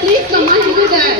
Please come on to that.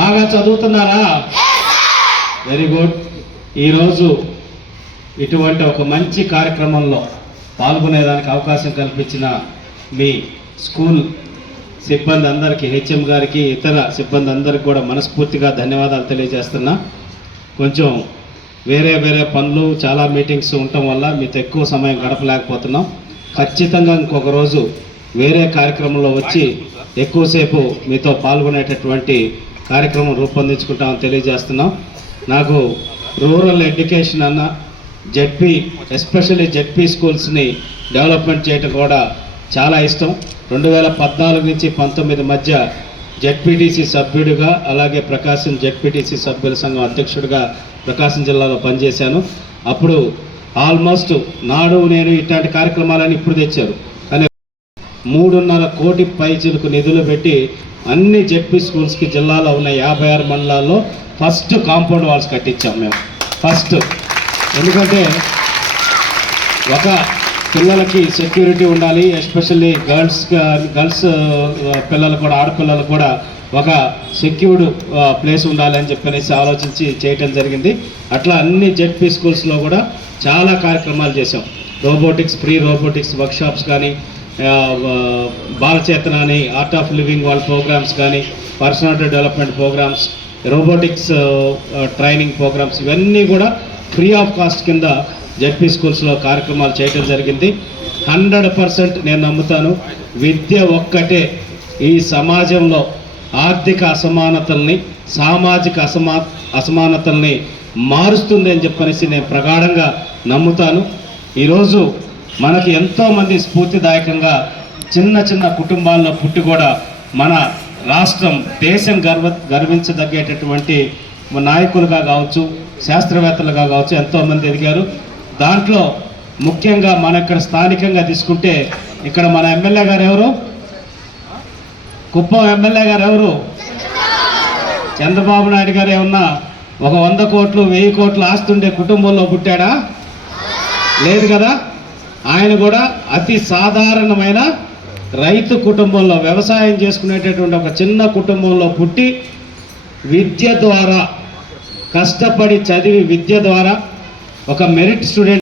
బాగా చదువుతున్నారా? Very good. ఈరోజు ఇటువంటి ఒక మంచి కార్యక్రమంలో పాల్గొనేదానికి అవకాశం కల్పించిన మీ స్కూల్ సిబ్బంది అందరికీ, హెచ్ఎం గారికి, ఇతర సిబ్బంది అందరికీ కూడా మనస్ఫూర్తిగా ధన్యవాదాలు తెలియజేస్తున్నా. కొంచెం వేరే పనులు, చాలా మీటింగ్స్ ఉండటం వల్ల మీతో ఎక్కువ సమయం గడపలేకపోతున్నాం. ఖచ్చితంగా ఇంకొక రోజు వేరే కార్యక్రమంలో వచ్చి ఎక్కువసేపు మీతో పాల్గొనేటటువంటి కార్యక్రమం రూపొందించుకుంటామని తెలియజేస్తున్నాం. నాకు రూరల్ ఎడ్యుకేషన్ అన్న జెడ్పీ, ఎస్పెషల్లీ జెడ్పీ స్కూల్స్ని డెవలప్మెంట్ చేయటం కూడా చాలా ఇష్టం. 2014 నుంచి 19 మధ్య జెడ్పీటీసీ సభ్యుడిగా, అలాగే ప్రకాశం జెడ్పీటీసీ సభ్యుల సంఘం అధ్యక్షుడిగా ప్రకాశం జిల్లాలో పనిచేశాను. అప్పుడు ఆల్మోస్ట్ నాడు నేను ఇట్లాంటి కార్యక్రమాలని ఇప్పుడు తెచ్చారు, కానీ 3.5 కోటి పైచిలకు నిధులు పెట్టి అన్ని జెడ్పీ స్కూల్స్కి జిల్లాలో ఉన్న 56 మండలాల్లో ఫస్ట్ కాంపౌండ్ వాల్స్ కట్టించాం మేము. ఫస్ట్ ఎందుకంటే ఒక పిల్లలకి సెక్యూరిటీ ఉండాలి, ఎస్పెషల్లీ గర్ల్స్ పిల్లలు కూడా, ఆడపిల్లలు కూడా ఒక సెక్యూర్డ్ ప్లేస్ ఉండాలి అని చెప్పనేసి ఆలోచించి చేయటం జరిగింది. అట్లా అన్ని జెడ్పీ స్కూల్స్లో కూడా చాలా కార్యక్రమాలు చేసాం. రోబోటిక్స్, ఫ్రీ రోబోటిక్స్ వర్క్షాప్స్ కానీ, బాలచేతన అని ఆర్ట్ ఆఫ్ లివింగ్ వాళ్ళ ప్రోగ్రామ్స్ కానీ, personality development programmes, robotics training programmes, ఇవన్నీ కూడా ఫ్రీ ఆఫ్ కాస్ట్ కింద జెడ్పీ స్కూల్స్లో కార్యక్రమాలు చేయటం జరిగింది. 100% నేను నమ్ముతాను, విద్య ఒక్కటే ఈ సమాజంలో ఆర్థిక అసమానతల్ని, సామాజిక అసమానతల్ని మారుస్తుంది అని చెప్పనేసి నేను ప్రగాఢంగా నమ్ముతాను. ఈరోజు మనకి ఎంతోమంది స్ఫూర్తిదాయకంగా చిన్న కుటుంబాల్లో పుట్టి కూడా మన రాష్ట్రం, దేశం గర్వించదగ్గేటటువంటి నాయకులుగా కావచ్చు, శాస్త్రవేత్తలుగా కావచ్చు ఎంతోమంది ఎదిగారు. దాంట్లో ముఖ్యంగా మన ఇక్కడ స్థానికంగా తీసుకుంటే, ఇక్కడ మన ఎమ్మెల్యే గారు ఎవరు? కుప్పం ఎమ్మెల్యే గారు ఎవరు? చంద్రబాబు నాయుడు గారు. ఏమన్నా ఒక 100 కోట్లు 1000 కోట్లు ఆస్తుండే కుటుంబంలో పుట్టాడా? లేదు కదా. ఆయన కూడా అతి సాధారణమైన రైతు కుటుంబంలో, వ్యవసాయం చేసుకునేటటువంటి ఒక చిన్న కుటుంబంలో పుట్టి, విద్య ద్వారా, కష్టపడి చదివి విద్య ద్వారా ఒక మెరిట్ స్టూడెంట్